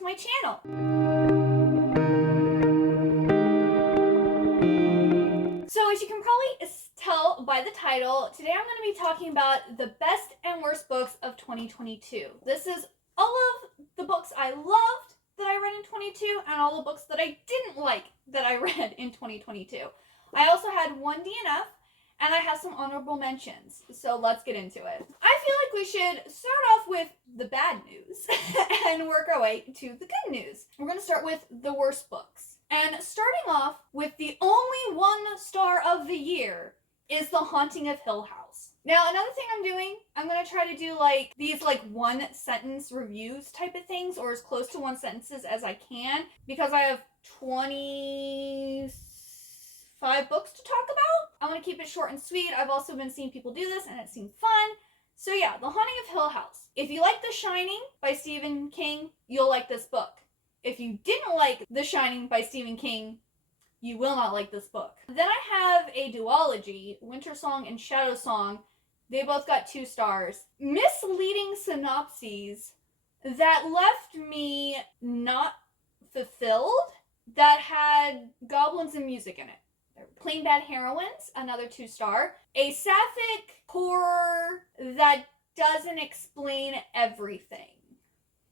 to my channel. So as you can probably tell by the title, today I'm going to be talking about the best and worst books of 2022. This is all of the books I loved that I read in 2022 and all the books that I didn't like that I read in 2022. I also had one DNF and I have some honorable mentions. So let's get into it. I feel like we should start off with the bad news and work our way to the good news. We're going to start with the worst books. And starting off with the only 1 star of the year is The Haunting of Hill House. Now, another thing I'm doing, I'm going to try to do like these like 1 sentence reviews type of things, or as close to 1 sentences as I can, because I have 25 books to talk about. I want to keep it short and sweet. I've also been seeing people do this and it seemed fun. So yeah, The Haunting of Hill House. If you like The Shining by Stephen King, you'll like this book. If you didn't like The Shining by Stephen King, you will not like this book. Then I have a duology, Winter Song and Shadow Song. They both got 2 stars. Misleading synopses that left me not fulfilled, that had goblins and music in it. Plain Bad Heroines, another 2 star. A sapphic horror that doesn't explain everything.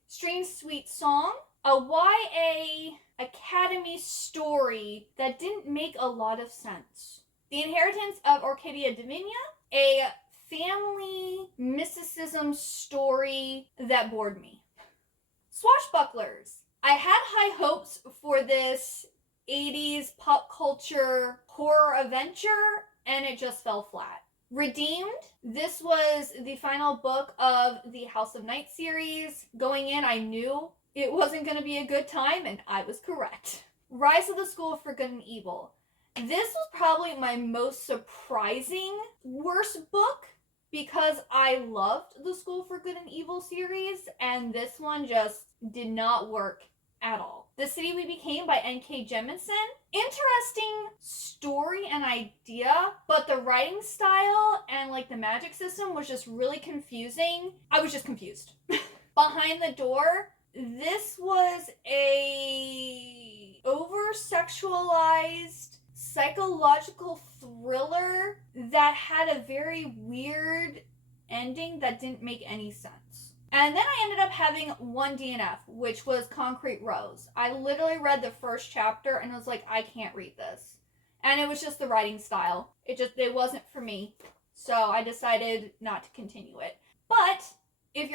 Strange Sweet Song, a YA Academy story that didn't make a lot of sense. The Inheritance of Orchidia Divinia, a family mysticism story that bored me. Swashbucklers. I had high hopes for this 80s pop culture horror adventure, and it just fell flat. Redeemed. This was the final book of the House of Night series. Going in, I knew it wasn't going to be a good time, and I was correct. Rise of the School for Good and Evil. This was probably my most surprising worst book, because I loved the School for Good and Evil series, and this one just did not work at all. The City We Became by N.K. Jemisin. Interesting story and idea, but the writing style and like the magic system was just really confusing. I was just confused. Behind the Door. This was a over-sexualized psychological thriller that had a very weird ending that didn't make any sense. And then I ended up having 1 DNF, which was Concrete Rose. I literally read the first chapter and was like, I can't read this. And it was just the writing style. It wasn't for me. So I decided not to continue it. But if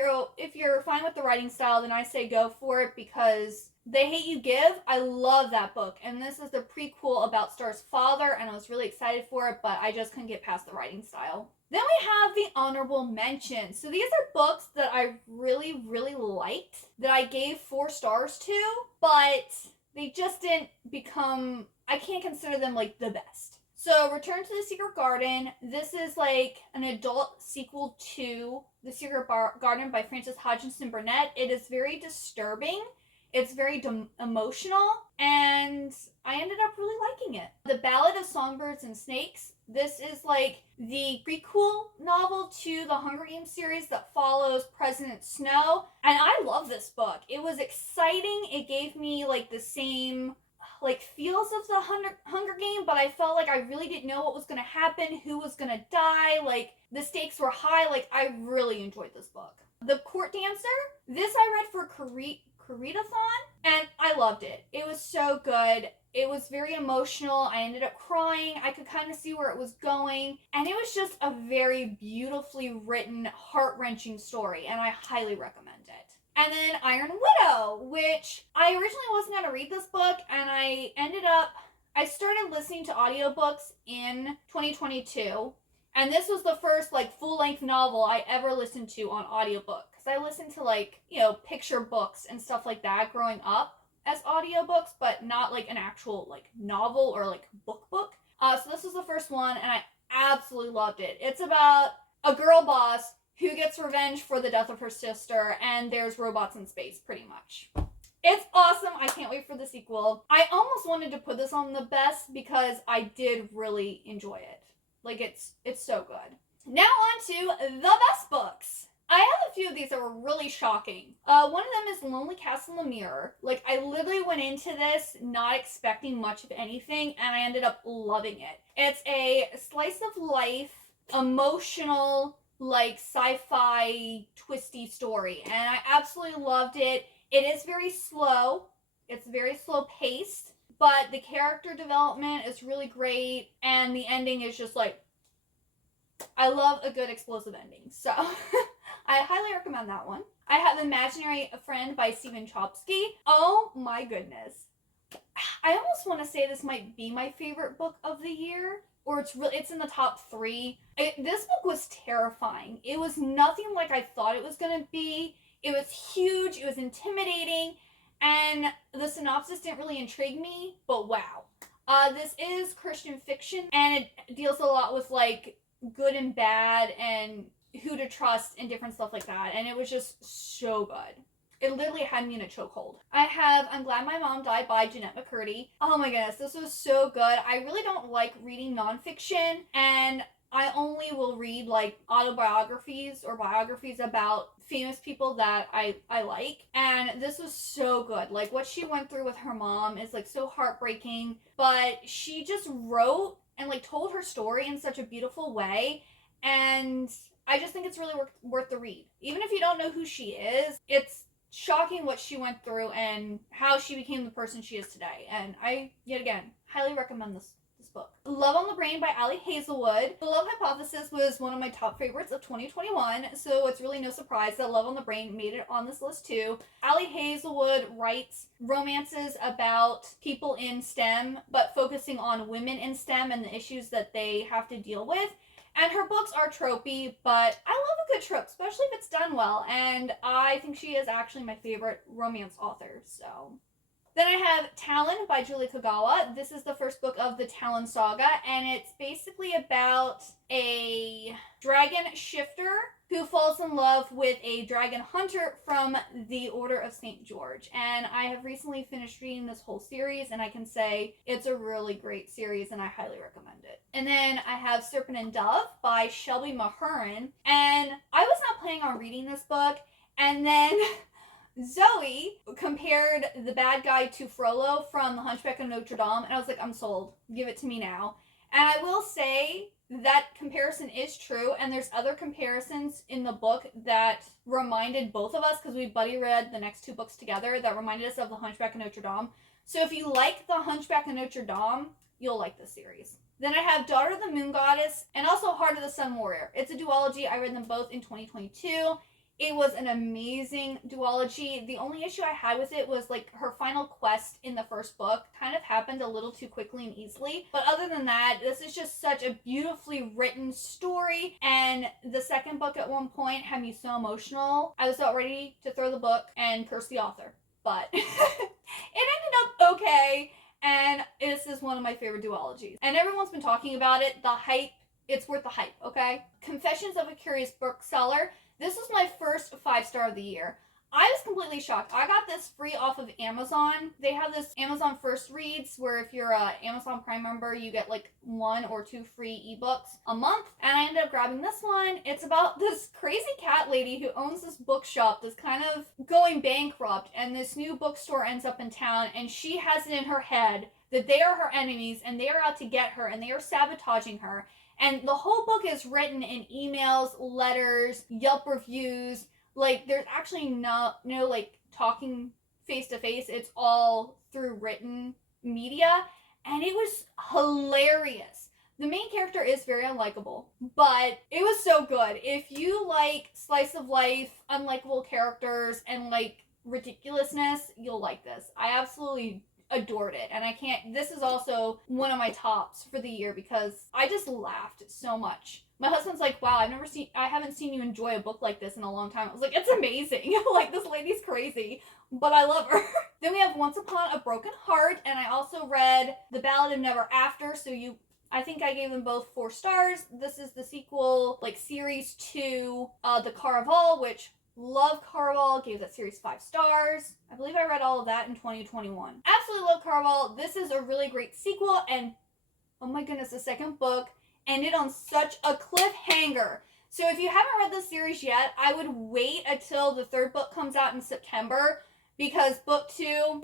you're fine with the writing style, then I say go for it, because They Hate You Give, I love that book. And this is the prequel about Star's father, and I was really excited for it, but I just couldn't get past the writing style. Then we have the honorable mentions. So these are books that I really, really liked, that I gave 4 stars to, but they just didn't become, I can't consider them like the best. So Return to the Secret Garden. This is like an adult sequel to The Secret Garden by Frances Hodgson Burnett. It is very disturbing. It's very emotional, and I ended up really liking it. The Ballad of Songbirds and Snakes. This is like the prequel novel to the Hunger Games series that follows President Snow, and I love this book. It was exciting. It gave me like the same like feels of the Hunger Game, but I felt like I really didn't know what was going to happen, who was going to die, like the stakes were high. Like I really enjoyed this book. The Court Dancer. This I read for Readathon, and I loved it. It was so good. It was very emotional. I ended up crying. I could kind of see where it was going, and it was just a very beautifully written, heart-wrenching story, and I highly recommend it. And then Iron Widow, which I originally wasn't going to read this book, and I started listening to audiobooks in 2022, and this was the first like full-length novel I ever listened to on audiobook. I listened to like, picture books and stuff like that growing up as audiobooks, but not like an actual like novel or like book. So this was the first one, and I absolutely loved it. It's about a girl boss who gets revenge for the death of her sister, and there's robots in space, pretty much. It's awesome. I can't wait for the sequel. I almost wanted to put this on the best because I did really enjoy it. Like it's so good. Now on to the best books. I have a few of these that were really shocking. One of them is Lonely Castle in the Mirror. Like, I literally went into this not expecting much of anything, and I ended up loving it. It's a slice of life, emotional, like, sci-fi twisty story, and I absolutely loved it. It is very slow. It's very slow paced, but the character development is really great, and the ending is just like, I love a good explosive ending. So I highly recommend that one. I have Imaginary Friend by Stephen Chbosky. Oh my goodness. I almost want to say this might be my favorite book of the year, or it's in the top 3. This book was terrifying. It was nothing like I thought it was going to be. It was huge. It was intimidating. And the synopsis didn't really intrigue me, but wow. This is Christian fiction, and it deals a lot with, like, good and bad and who to trust and different stuff like that. And it was just so good. It literally had me in a chokehold. I have I'm Glad My Mom Died by Jennette McCurdy. Oh my goodness, this was so good. I really don't like reading nonfiction, and I only will read, like, autobiographies or biographies about famous people that I like. And this was so good. Like, what she went through with her mom is, like, so heartbreaking, but she just wrote and, like, told her story in such a beautiful way. And I just think it's really worth the read. Even if you don't know who she is, it's shocking what she went through and how she became the person she is today. And I, yet again, highly recommend this book. Love on the Brain by Ali Hazelwood. The Love Hypothesis was one of my top favorites of 2021, so it's really no surprise that Love on the Brain made it on this list too. Ali Hazelwood writes romances about people in STEM, but focusing on women in STEM and the issues that they have to deal with. And her books are tropey, but I love a good trope, especially if it's done well, and I think she is actually my favorite romance author, so. Then I have Talon by Julie Kagawa. This is the first book of the Talon saga, and it's basically about a dragon shifter who falls in love with a dragon hunter from the Order of St. George. And I have recently finished reading this whole series, and I can say it's a really great series, and I highly recommend it. And then I have Serpent and Dove by Shelby Mahurin, and I was not planning on reading this book, and then Zoe compared the bad guy to Frollo from The Hunchback of Notre Dame, and I was like, I'm sold. Give it to me now. And I will say that comparison is true, and there's other comparisons in the book that reminded both of us, because we buddy read the next 2 books together, that reminded us of The Hunchback of Notre Dame. So if you like The Hunchback of Notre Dame, you'll like this series. Then I have Daughter of the Moon Goddess and also Heart of the Sun Warrior. It's a duology. I read them both in 2022. It was an amazing duology. The only issue I had with it was, like, her final quest in the first book kind of happened a little too quickly and easily. But other than that, this is just such a beautifully written story. And the second book at one point had me so emotional. I was about ready to throw the book and curse the author. But it ended up okay. And this is one of my favorite duologies. And everyone's been talking about it. The hype, it's worth the hype, okay? Confessions of a Curious Bookseller. This was my first 5-star of the year. I was completely shocked. I got this free off of Amazon. They have this Amazon First Reads where if you're a Amazon Prime member, you get like 1 or 2 free ebooks a month. And I ended up grabbing this one. It's about this crazy cat lady who owns this bookshop that's kind of going bankrupt, and this new bookstore ends up in town, and she has it in her head that they are her enemies and they are out to get her and they are sabotaging her. And the whole book is written in emails, letters, Yelp reviews. Like, there's actually no like, talking face-to-face. It's all through written media. And it was hilarious. The main character is very unlikable, but it was so good. If you like slice of life, unlikable characters, and, like, ridiculousness, you'll like this. I absolutely adored it, and this is also one of my tops for the year because I just laughed so much. My husband's like, wow, I haven't seen you enjoy a book like this in a long time. I was like, it's amazing. Like, this lady's crazy, but I love her. Then we have Once Upon a Broken Heart, and I also read The Ballad of Never After, so I think I gave them both 4 stars. This is the sequel, like, series to The Caraval, which love Caraval, gave that series 5 stars. I believe I read all of that in 2021. Absolutely love Caraval. This is a really great sequel, and oh my goodness, the second book ended on such a cliffhanger. So if you haven't read this series yet, I would wait until the third book comes out in September, because book 2,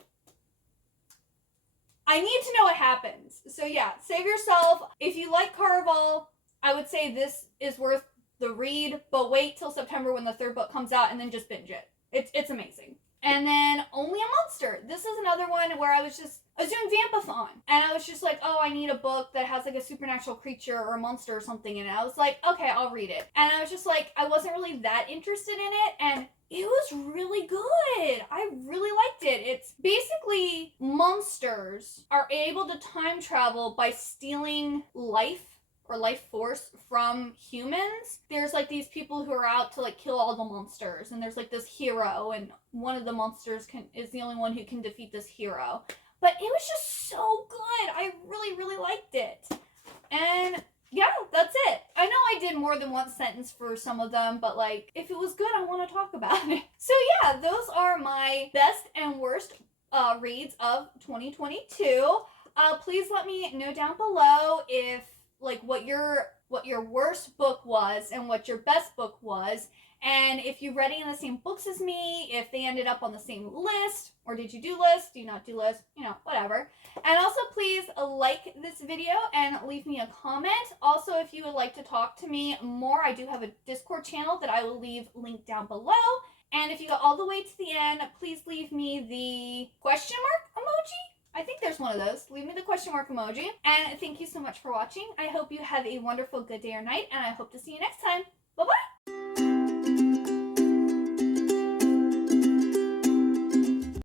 I need to know what happens. So yeah, save yourself. If you like Caraval, I would say this is worth the read, but wait till September when the third book comes out and then just binge it. It's amazing. And then Only a Monster. This is another one where I was doing Vampathon, and I was just like, oh, I need a book that has like a supernatural creature or a monster or something in it. I was like, okay, I'll read it. And I was just like, I wasn't really that interested in it, and it was really good. I really liked it. It's basically monsters are able to time travel by stealing life or life force from humans. There's like these people who are out to like kill all the monsters, and there's like this hero, and one of the monsters is the only one who can defeat this hero. But it was just so good. I really, really liked it. And yeah, that's it. I know I did more than one sentence for some of them, but like, if it was good, I want to talk about it. So yeah, those are my best and worst reads of 2022. Please let me know down below if like what your worst book was and what your best book was, and if you read any of the same books as me, if they ended up on the same list, or did you do lists, do you not do lists, you know, whatever. And also please like this video and leave me a comment. Also, if you would like to talk to me more, I do have a Discord channel that I will leave linked down below. And if you got all the way to the end, please leave me the question mark emoji. I think there's one of those. Leave me the question mark emoji. And thank you so much for watching. I hope you have a wonderful good day or night, and I hope to see you next time.